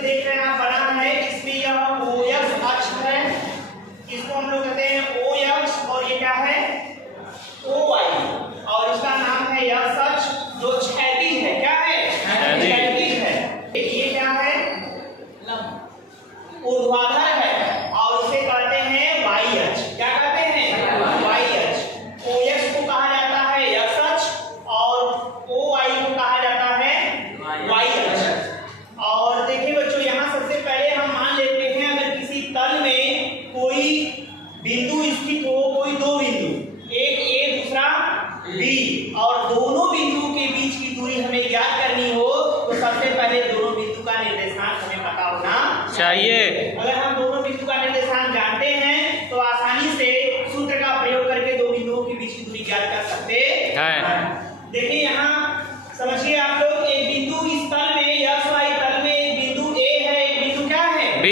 देख रहे हैं आप बना है, इसमें यह OX अक्ष है, इसको हम लोग कहते हैं OX, और ये क्या है OY, और इसका नाम है यह अक्ष जो क्षैतिज है। क्या है? क्षैतिज है। ये क्या है? ऊर्ध्वाधर है, और उसे कहते हैं वाई अक्ष। क्या कहते हैं? वाई अक्ष। OX को कहा जाता है X अक्ष, और OY को कहा जाता है वाई अक्ष। और देखिए बच्चों, यहाँ सबसे पहले हम मान लेते हैं अगर किसी तल में कोई बिंदु स्थित हो, कोई दो बिंदु, एक A दूसरा B, और दोनों बिंदुओं के बीच की दूरी हमें ज्ञात करनी हो, तो सबसे पहले दोनों बिंदु का निर्देशांक हमें पता होना चाहिए। अगर हम दोनों बिंदु का निर्देशांक जानते हैं तो आसानी से सूत्र का प्रयोग करके दो बिंदुओं के बीच की दूरी ज्ञात कर सकते हैं। देखिए यहाँ समझिए आप लोग, एक बिंदु इस तल में XY तल में एक बिंदु A है, एक बिंदु क्या है? B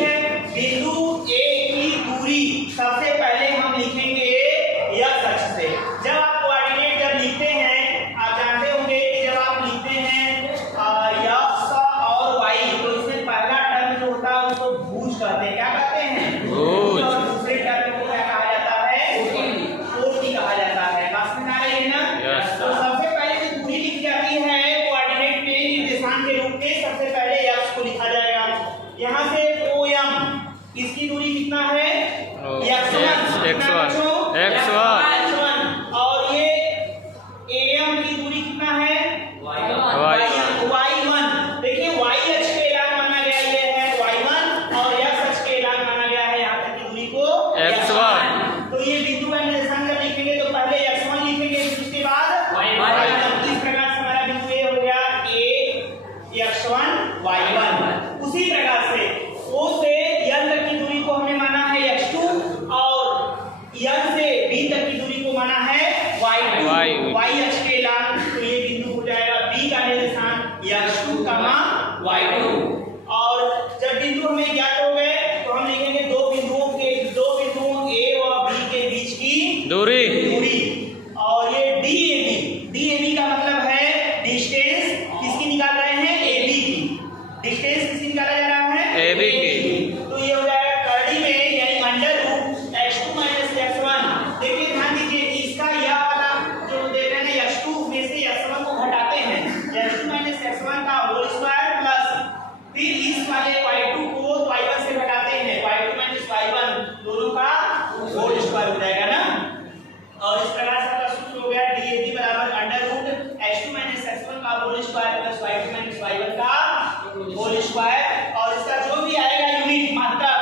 है। बिंदु A की दूरी सबसे पहले हम लिखेंगे X अक्ष से। जब आप कोऑर्डिनेट जब लिखते हैं, आप जानते होंगे कि जब आप लिखते हैं X और Y, तो इसमें पहला टर्म जो होता है उसको भुज कहते हैं। क्या कहते हैं? भुज। और दूसरे टर्म को क्या कहा जाता है? कोटि कहा जाता है। बात समझ आ रही है ना? तो सबसे पहले जो दूरी लिखी जाती है कोऑर्डिनेट में निर्देशांक के रूप में, सबसे पहले X को लिखा जाएगा। यहाँ से OM, इसकी दूरी कितना है? X1। और ये AM की दूरी कितना है? Y1। देखिए Y अक्ष के एलान माना गया ये है Y1, और X अक्ष के एलान माना गया है यहाँ तक की दूरी को X1। तो ये बिंदु का निर्देशांक जब लिखेंगे तो पहले X1 लिखेंगे, उसके बाद Y1। इस प्रकार से हमारा बिंदु A हो गया A X1 Y1। उसी प्रकार से O से N तक की दूरी को हमने माना है X2, और N से B तक की दूरी को माना है Y2। Y अक्ष के एलान, तो ये बिंदु हो जाएगा B का निर्देशांक X2, Y2। और जब बिंदु हमें ज्ञात हो गए तो हम लिखेंगे दो बिंदुओं A और B के बीच की दूरी। और ये DAB का मतलब है डिस्टेंस किसकी निकाल रहे हैं? AB की। डिस्टेंस किसकी निकाला जा रहा है? AB की। तो ये हो जाएगा कर्डी में, यानी under root X2 minus X1। देखिए ध्यान दीजिए, इसका यह वाला जो देख रहे हैं X2 में से X1 को घटाते हैं, X2 माइनस X1 का होल स्क्वायर, प्लस फिर इस वाले Y2 को Y1 से घटाते हैं, Y2 माइनस Y1 दोनों का होल स्क्वायर हो जाएगा ना। और इस प्रकार से आपका सूत्र हो गया DAB बराबर under root X2 minus X1 का whole square plus Y2 minus Y1 का होल स्क्वायर। और इसका जो भी आएगा यूनिट, मात्रक,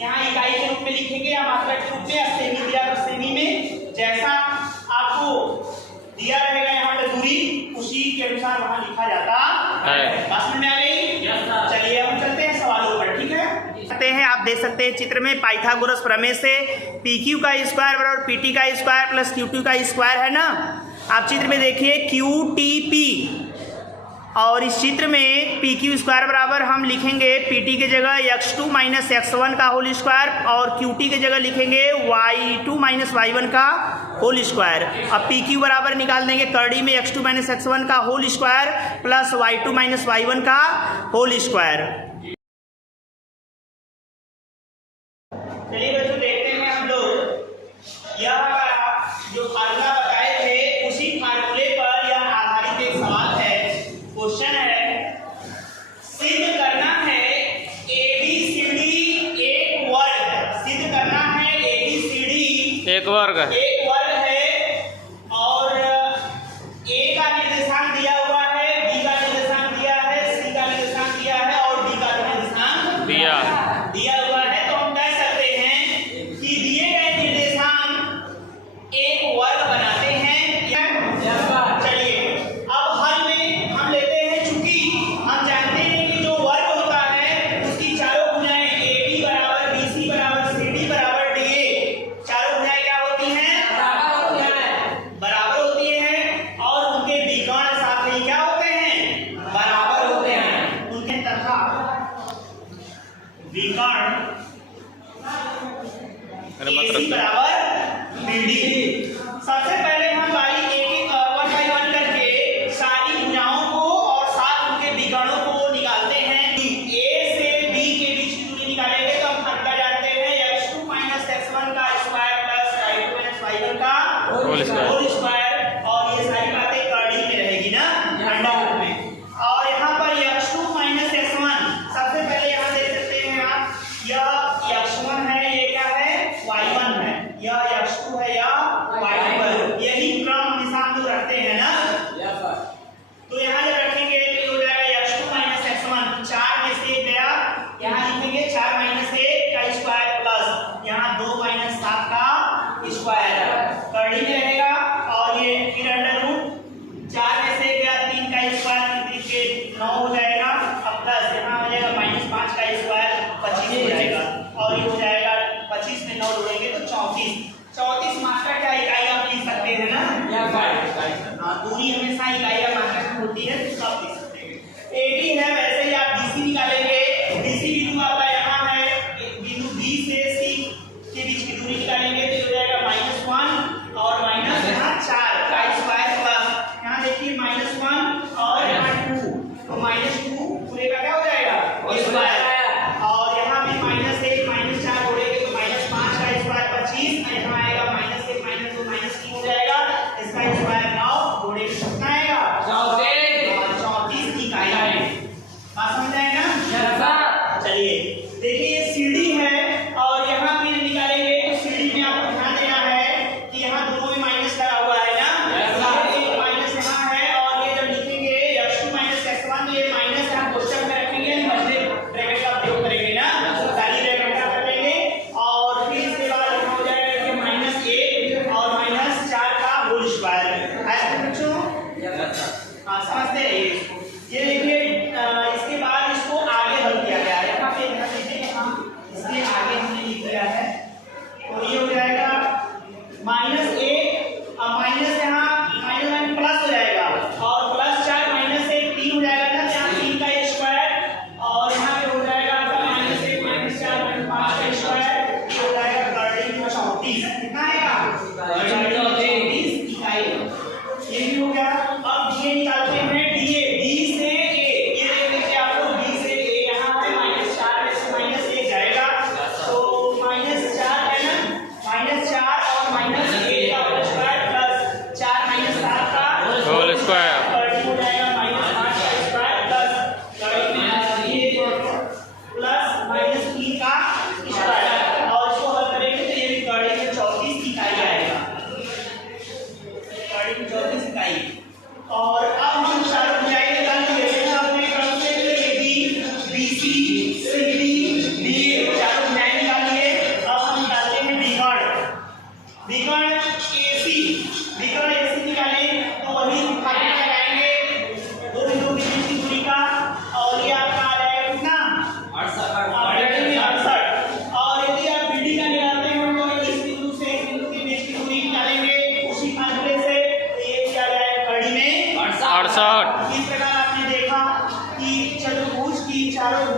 यहाँ इकाई के रूप में लिखेंगे या मात्रक के रूप में, सेमी दिया तो सेमी में जैसा आपको दिया रहेगा यहाँ पे दूरी, उसी के अनुसार वहाँ लिखा जाता है। बात समझ में आ गई? चलिए हम चलते हैं सवालों पर, ठीक है? आप देख सकते हैं चित्र में पाइथागोरस प्रमेय से PQ का स्क्वायर बराबर PT का स्क्वायर प्लस QT का स्क्वायर है ना। आप चित्र में देखिए QTP, और इस चित्र में PQ स्क्वायर बराबर हम लिखेंगे PT के जगह X2 माइनस X1 का होल स्क्वायर, और QT के जगह लिखेंगे Y2 माइनस Y1 का होल स्क्वायर। अब PQ बराबर निकाल देंगे कर्डी में X2 माइनस X1 का whole square plus Y2 minus Y1 का होल स्क्वायर। चलिए बच्चों देखते हैं हम लोग, यह जो फार्मूला बताए थे उसी फार्मूले पर यह आधारित एक सवाल है। क्वेश्चन है, सिद्ध करना है ABCD एक वर्ग। सिद्ध करना है ABCD एक वर्ग है, और A का निर्देशांक दिया हुआ है, B का निर्देशांक दिया है, C का निर्देशांक दिया है, और D का निर्देशांक दिया हुआ है। तो हम कह सकते हैं कि दिए गए निर्देशांक एक वर्ग बनाते हैं। चलिए अब हल में हम लेते हैं, चूंकि हम जानते हैं कि जो वर्ग होता है उसकी चारों भुजाएं AB बराबर BC बराबर CD बराबर DA, चारों भुजाएं क्या होती हैं? बराबर होती हैं, और उनके विकर्ण साथ ही क्या होते हैं? बराबर होते हैं। उनके तथा विकर्ण AC बराबर BD। सबसे पहले हम बारी एक 1 बाई 1 करके सारी भुजाओं को और साथ उनके विकर्णों को निकालते हैं। A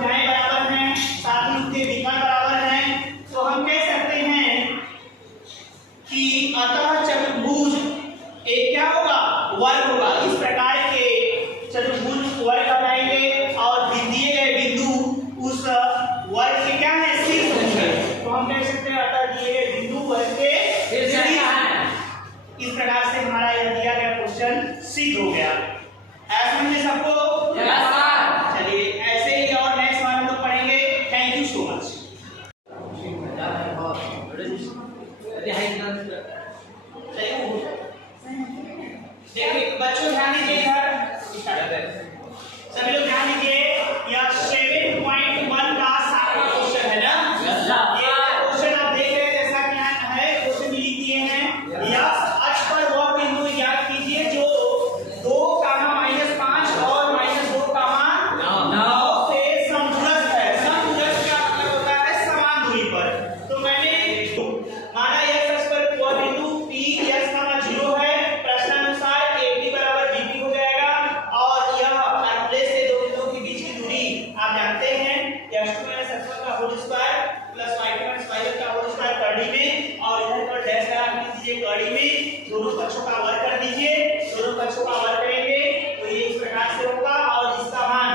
भुजाएं बराबर हैं, साथ ही उनके विकर्ण बराबर हैं, तो हम कह सकते हैं कि अतः चतुर्भुज एक क्या होगा, वर्ग होगा। इस प्रकार के चतुर्भुज वर्ग बनाएंगे और दिए गए बिंदु उस वर्ग के क्या है, शीर्ष होंगे। तो हम कह सकते हैं अतः दिए गए बिंदु वर्ग के शीर्ष हैं। इस प्रकार से हमारा यह दिया गया क्वेश्चन सिद्ध हो गया। ऐसा समझे सबको? चलिए ऐसे ही और नेक्स्ट बार हम लोग पढ़ेंगे। Thank you so much. देखिए बच्चों ध्यान दीजिए, सभी लोग ध्यान दीजिए, यह 7.1 का सारा क्वेश्चन है ना। ये क्वेश्चन आप देख रहे हैं, जैसा क्या है क्वेश्चन लिख दिए हैं। यह अक्ष पर वह बिंदु ज्ञात कीजिए जो 2, -5 और -2, से समदूरस्थ है। समदूरस्थ का मतलब होता है समान दूरी पर। तो मैंने माना यह अक्ष पर वह बिंदु P x 0 है। प्रश्नानुसार AB बराबर BP हो जाएगा और यह अगले से दो बिंदुओं के बीच की दूरी आप जानते हैं, x2 - x1 का whole square plus y2 - y1 का होल स्क्वायर कड़ी में, और यहां पर डैश लगा दीजिए कड़ी में, दोनों पक्षों का वर्ग कर दीजिए। दोनों पक्षों का वर्ग करेंगे तो ये इस प्रकार से होगा, और इसका मान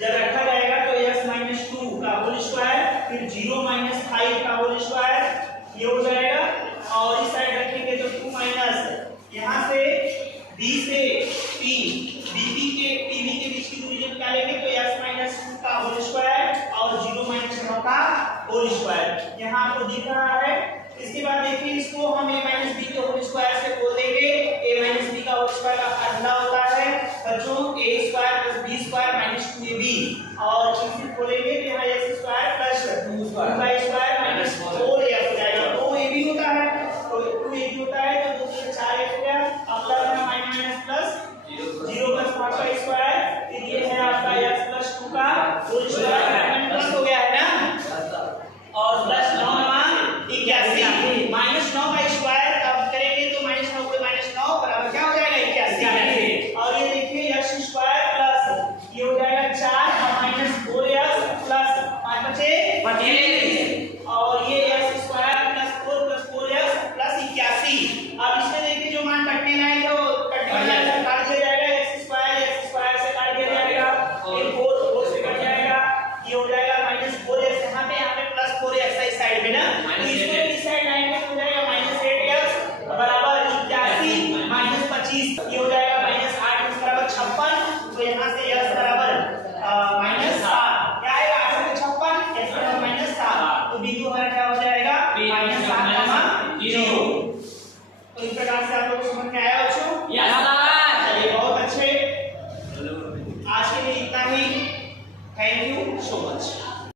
जब रखा जाएगा तो x - 2 का होल स्क्वायर, फिर 0 - 5 का होल स्क्वायर, ये हो जाएगा। और इस साइड रखेंगे तो 2 माइनस यहाँ से B से P, PB के बीच की दूरी जब निकालेंगे तो x - 2 का होल स्क्वायर और 0 - 9 का होल स्क्वायर यहाँ आपको दिख रहा है। इसके बाद देखिए इसको हम a - b के होल स्क्वायर से बोल देंगे। a - b का होल स्क्वायर का अर्धा होता है बच्चों a² + b² - 2ab, और इसे बोलेंगे कि यहाँ x² + 2y² - 4a हो जाएगा। 2ab होता है तो 2ab होता है तो 2 से 4a हो गया। अगला है माइनस प्लस 0 + 5 का स्क्वायर, फिर ये है आपका x + 2 का होल स्क्वायर प्लस हो गया है ना, और प्लस 9 = 81 माइनस 9 का स्क्वायर अब करेंगे तो -9 को -9 बराबर क्या हो जाएगा, 81। और ये देखिए x² प्लस ये हो जाएगा 4 और -4x प्लस 5 बचे 25, और ये x² प्लस 4 + 4x प्लस 81। अब इसमें देखिए जो मान कटने लायक है वो कटने लायक से काट दिया जाएगा, x² से काट दिया जाएगा, ये 4 से कट जाएगा, ये हो जाएगा -4x, यहाँ पे प्लस 4x इस साइड में ना, तो इसको इस साइड लाएंगे तो हो जाएगा -8x बराबर 81 - 25, ये हो जाएगा -8 बराबर 56। तो यहाँ से x बराबर -7 क्या आएगा, 8 से 56, x बराबर -7, तो बिंदु हमारा क्या हो जाएगा, -7, 0। तो इस प्रकार से आप लोगों को समझ में आया बच्चों? चलिए बहुत अच्छे, आज के लिए इतना ही। Thank you so much.